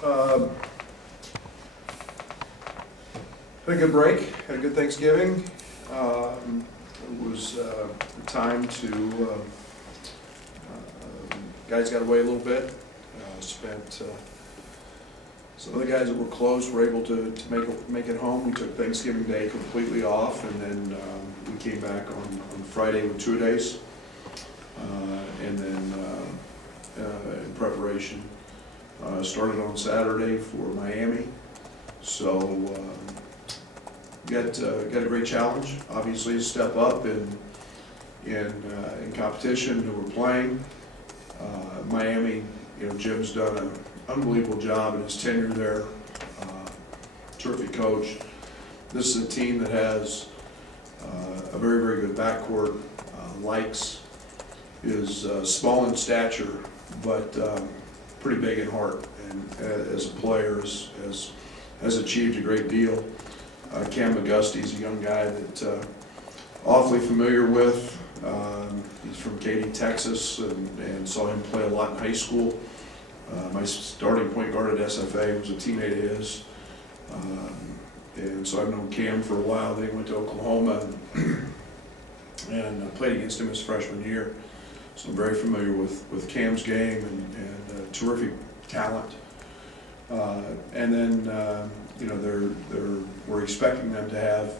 Had a good break, had a good Thanksgiving. It was the time to, guys got away a little bit. Some of the guys that were close were able to make it home. We took Thanksgiving Day completely off, and then we came back on Friday with 2 days. And then in preparation, started on Saturday for Miami. So got a great challenge. Obviously, a step up in competition who we're playing. Miami, Jim's done an unbelievable job in his tenure there. Terrific coach. This is a team that has a very, very good backcourt. Likes is small in stature, but pretty big in heart, and as a player has achieved a great deal. Cam McGusty's a young guy that awfully familiar with. He's from Katy, Texas, and saw him play a lot in high school. My starting point guard at SFA was a teammate of his. And so I've known Cam for a while. Then he went to Oklahoma and played against him his freshman year. So I'm very familiar with Cam's game and terrific talent. And then we're expecting them to have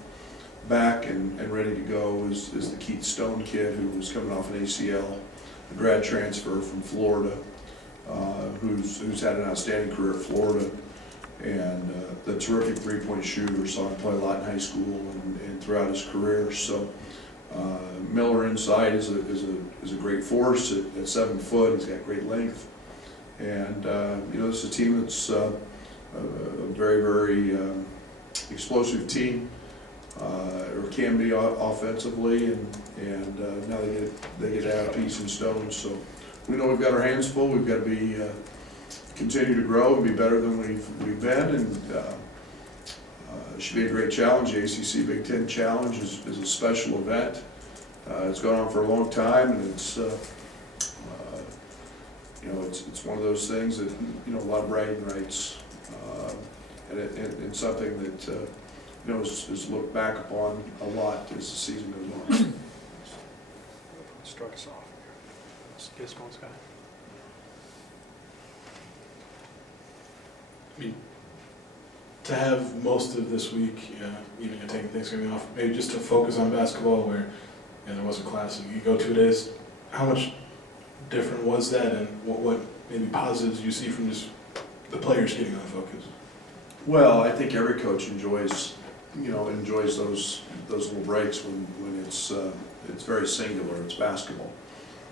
back and ready to go is the Keith Stone kid who was coming off an ACL, a grad transfer from Florida, who's had an outstanding career at Florida, and the terrific three-point shooter. Saw him play a lot in high school and throughout his career. So Miller inside is a great force at 7 foot. He's got great length, and this is a team that's a very, very explosive team, or can be offensively, and now they get to add a piece in Stone. So we know we've got our hands full. We've got to be continue to grow and be better than we've been, and it should be a great challenge. The ACC Big Ten Challenge is a special event. It's gone on for a long time, and it's one of those things that a lot of bragging rights, and something that is looked back upon a lot as the season goes on. Struck us off. Let's get us going, Scott. I mean, to have most of this week, even taking Thanksgiving off, maybe just to focus on basketball where there was a class and you go 2 days, how much different was that, and what maybe positives you see from just the players getting on focus? Well, I think every coach enjoys those little breaks when it's very singular. It's basketball.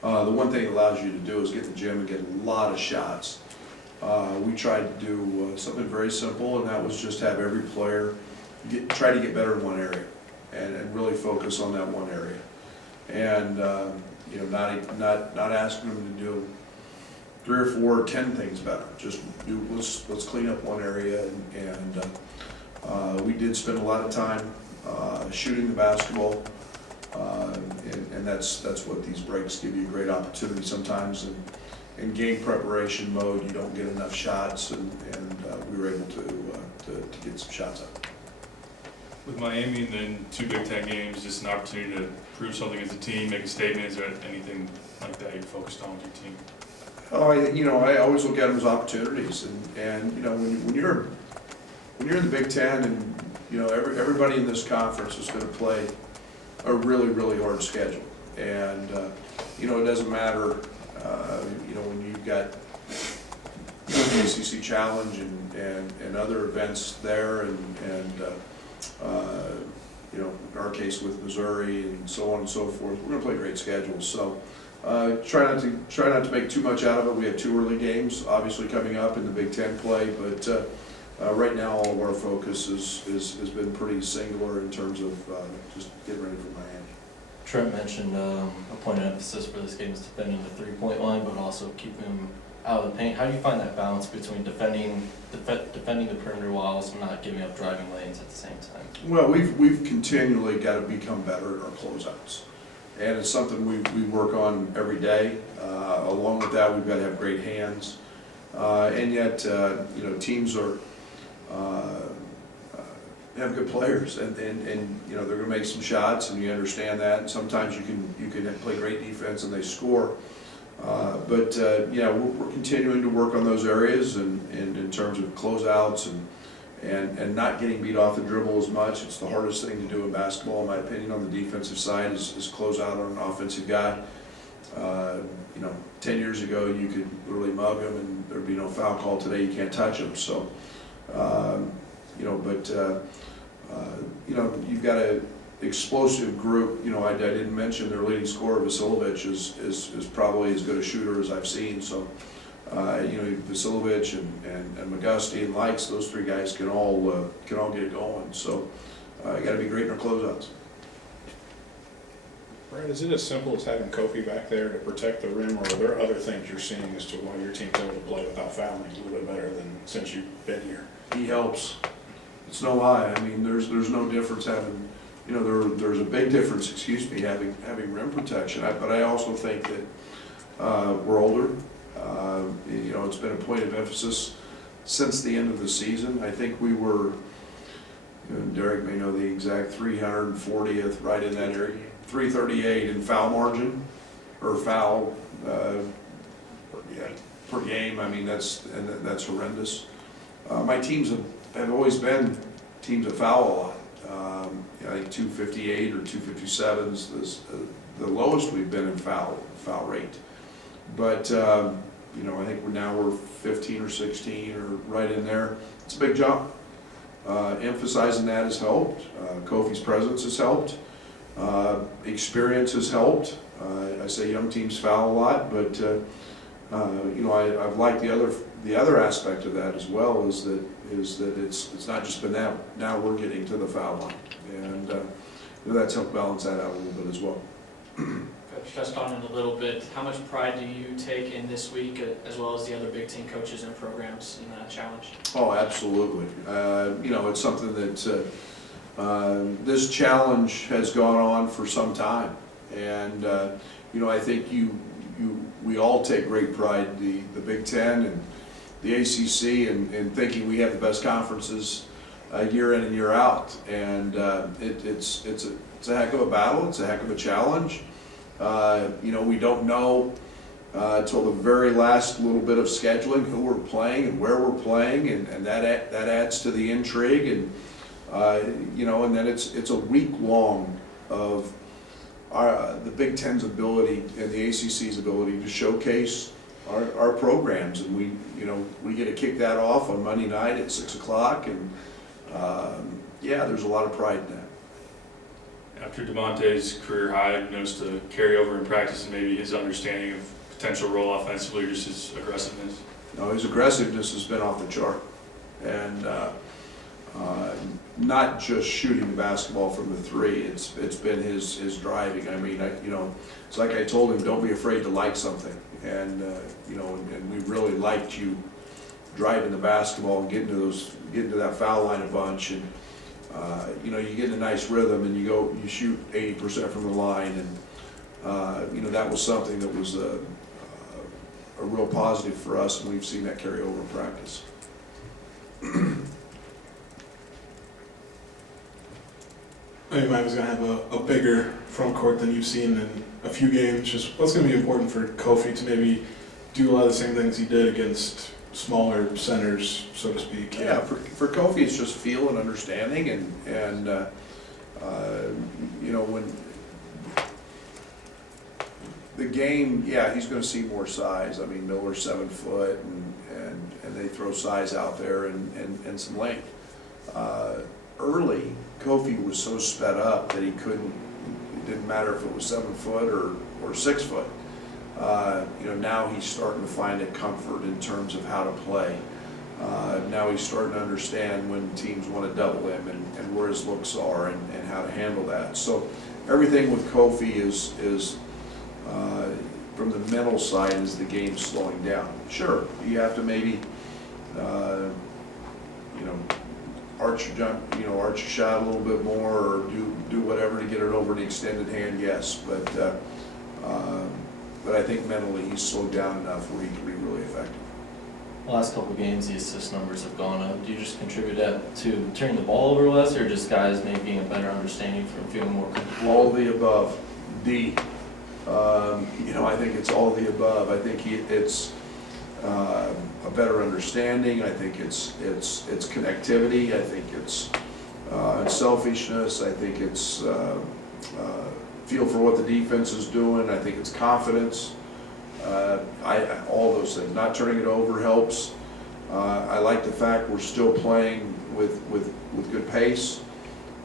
The one thing it allows you to do is get to the gym and get a lot of shots. We tried to do something very simple, and that was just have every player try to get better in one area, and really focus on that one area, and not asking them to do 3 or 4 or 10 things better. Just let's clean up one area, and we did spend a lot of time shooting the basketball, and that's what these breaks give you, a great opportunity sometimes. In game preparation mode, you don't get enough shots, and we were able to get some shots up. With Miami and then 2 Big Ten games, just an opportunity to prove something as a team, make a statement. Is there anything like that you're focused on with your team? Oh, I always look at them as opportunities, and when you're in the Big Ten, and everybody in this conference is going to play a really, really hard schedule, and it doesn't matter. When you've got the ACC Challenge and other events there, and in our case with Missouri and so on and so forth, we're going to play a great schedule. So try not to make too much out of it. We have 2 early games obviously coming up in the Big Ten play, but right now all of our focus has been pretty singular in terms of just getting ready for Miami. Trent mentioned a point of emphasis for this game is defending the 3-point line, but also keeping them out of the paint. How do you find that balance between defending the perimeter while also not giving up driving lanes at the same time? Well, we've continually got to become better at our closeouts, and it's something we work on every day. Along with that, we've got to have great hands. And yet, you know, teams are, have good players, and you know, they're gonna make some shots, and you understand that, and sometimes you can play great defense and they score. But yeah, we're continuing to work on those areas, and in terms of closeouts and not getting beat off the dribble as much. It's the hardest thing to do in basketball, in my opinion, on the defensive side, is close out on an offensive guy. You know, 10 years ago, you could literally mug them and there'd be no foul call. Today, you can't touch them. So, you know, but, you know, you've got an explosive group. You know, I didn't mention their leading scorer, Vasilovich, is probably as good a shooter as I've seen. So, you know, Vasilovich and McGusty and Likes, those three guys can all get it going. So, you got to be great in our closeouts. Brad, is it as simple as having Kofi back there to protect the rim, or are there other things you're seeing as to why your team's able to play without fouling a little bit better than since you've been here? He helps. It's no lie. I mean, there's no difference having, you know, there's a big difference, excuse me, having rim protection. But I also think that we're older. You know, it's been a point of emphasis since the end of the season. I think we were, you know, Derek may know the exact 340th, right in that area, 338 in foul margin, or foul per game. I mean, that's horrendous. My teams have always been teams that foul a lot. I think 258 or 257 is the lowest we've been in foul rate. But you know, I think we're 15 or 16 or right in there. It's a big jump. Emphasizing that has helped. Kofi's presence has helped. Experience has helped. I say young teams foul a lot, but you know, I've liked the other aspect of that as well, is that it's not just been that. Now we're getting to the foul line, and you know, that's helped balance that out a little bit as well. Coach touched on it a little bit. How much pride do you take in this week, as well as the other Big Ten coaches and programs in that challenge? Oh, absolutely. You know, it's something that this challenge has gone on for some time, and you know, I think we all take great pride, the Big Ten and the ACC, in thinking we have the best conferences year in and year out, and it's a heck of a battle. It's a heck of a challenge. You know, we don't know till the very last little bit of scheduling who we're playing and where we're playing, and that adds to the intrigue. And you know, and then it's a week long of the Big Ten's ability and the ACC's ability to showcase our programs, and we get to kick that off on Monday night at 6 o'clock, and yeah, there's a lot of pride in that. After DeMonte's career high, you noticed a carryover in practice and maybe his understanding of potential role offensively, or just his aggressiveness? No, his aggressiveness has been off the chart, and not just shooting the basketball from the three. It's been his driving. I mean, you know, it's like I told him, don't be afraid to like something, and you know, and we really liked you driving the basketball and getting to that foul line a bunch, and you know, you get in a nice rhythm, and you shoot 80% from the line, and you know, that was something that was a real positive for us, and we've seen that carry over in practice. I think Miami's going to have a bigger front court than you've seen in a few games. Just what's going to be important for Kofi to maybe do a lot of the same things he did against smaller centers, so to speak? Yeah, for Kofi, it's just feel and understanding, and you know, when the game, yeah, he's going to see more size. I mean, Miller's 7 foot, and they throw size out there and some length. Early, Kofi was so sped up that it didn't matter if it was 7 foot or 6 foot. You know, now he's starting to find a comfort in terms of how to play. Now he's starting to understand when teams want to double him and where his looks are and how to handle that. So everything with Kofi is from the mental side, is the game slowing down. Sure, you have to maybe you know, arch your shot a little bit more, or do whatever to get it over the extended hand. Yes, but I think mentally he's slowed down enough where he can be really effective. last couple of games, the assist numbers have gone up. Do you just contribute that to turning the ball over less, or just guys maybe being a better understanding from feeling more comfortable? All of the above. I think it's all of the above. I think it's a better understanding. I think it's connectivity. I think it's unselfishness. I think it's feel for what the defense is doing. I think it's confidence. All those things. Not turning it over helps. I like the fact we're still playing with good pace,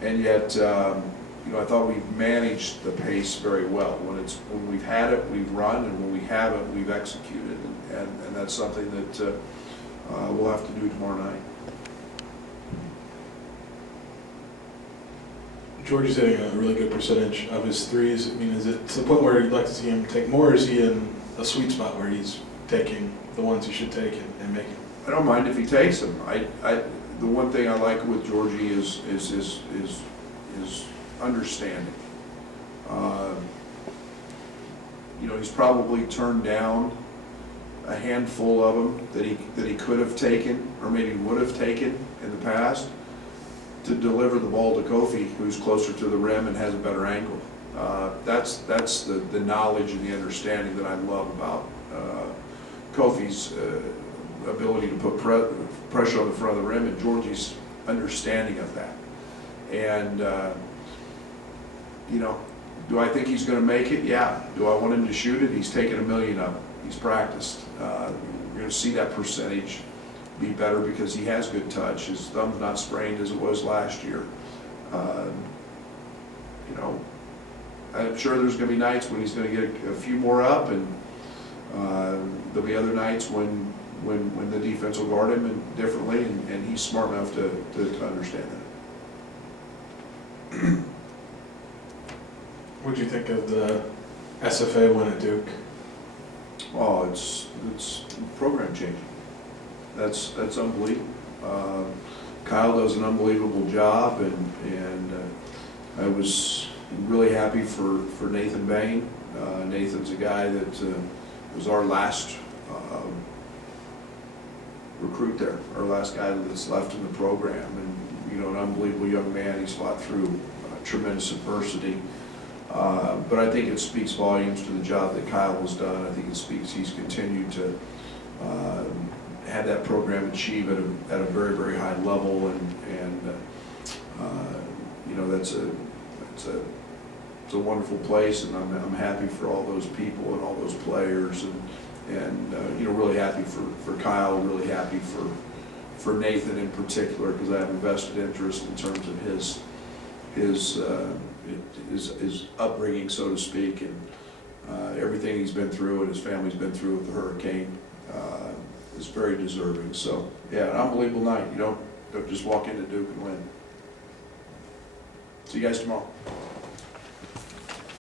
and yet I thought we've managed the pace very well. When we've had it, we've run, and when we haven't, we've executed, and that's something that we'll have to do tomorrow night. Georgie's hitting a really good percentage of his threes. I mean, is it to the point where you'd like to see him take more, or is he in a sweet spot where he's taking the ones he should take and making? I don't mind if he takes them. The one thing I like with Georgie is understanding. He's probably turned down a handful of them that he could have taken or maybe would have taken in the past to deliver the ball to Kofi, who's closer to the rim and has a better angle. That's the knowledge and the understanding that I love about Kofi's ability to put pressure on the front of the rim, and Georgie's understanding of that. And do I think he's going to make it? Yeah. Do I want him to shoot it? He's taken a million of them. He's practiced. You're going to see that percentage be better because he has good touch. His thumb's not sprained as it was last year. I'm sure there's going to be nights when he's going to get a few more up, and there'll be other nights when the defense will guard him differently, and he's smart enough to understand that. What did you think of the SFA win at Duke? Oh, it's program changing. That's unbelievable. Kyle does an unbelievable job, and I was really happy for Nathan Bain. Nathan's a guy that was our last recruit there, our last guy that's left in the program, and an unbelievable young man. He's fought through tremendous adversity. But I think it speaks volumes to the job that Kyle has done. I think it speaks he's continued to have that program achieve at a very, very high level, and it's a wonderful place, and I'm happy for all those people and all those players, and really happy for Kyle, really happy for Nathan in particular, because I have a vested interest in terms of his upbringing, so to speak, and everything he's been through and his family's been through with the hurricane is very deserving. So yeah, an unbelievable night. You don't just walk into Duke and win. See you guys tomorrow.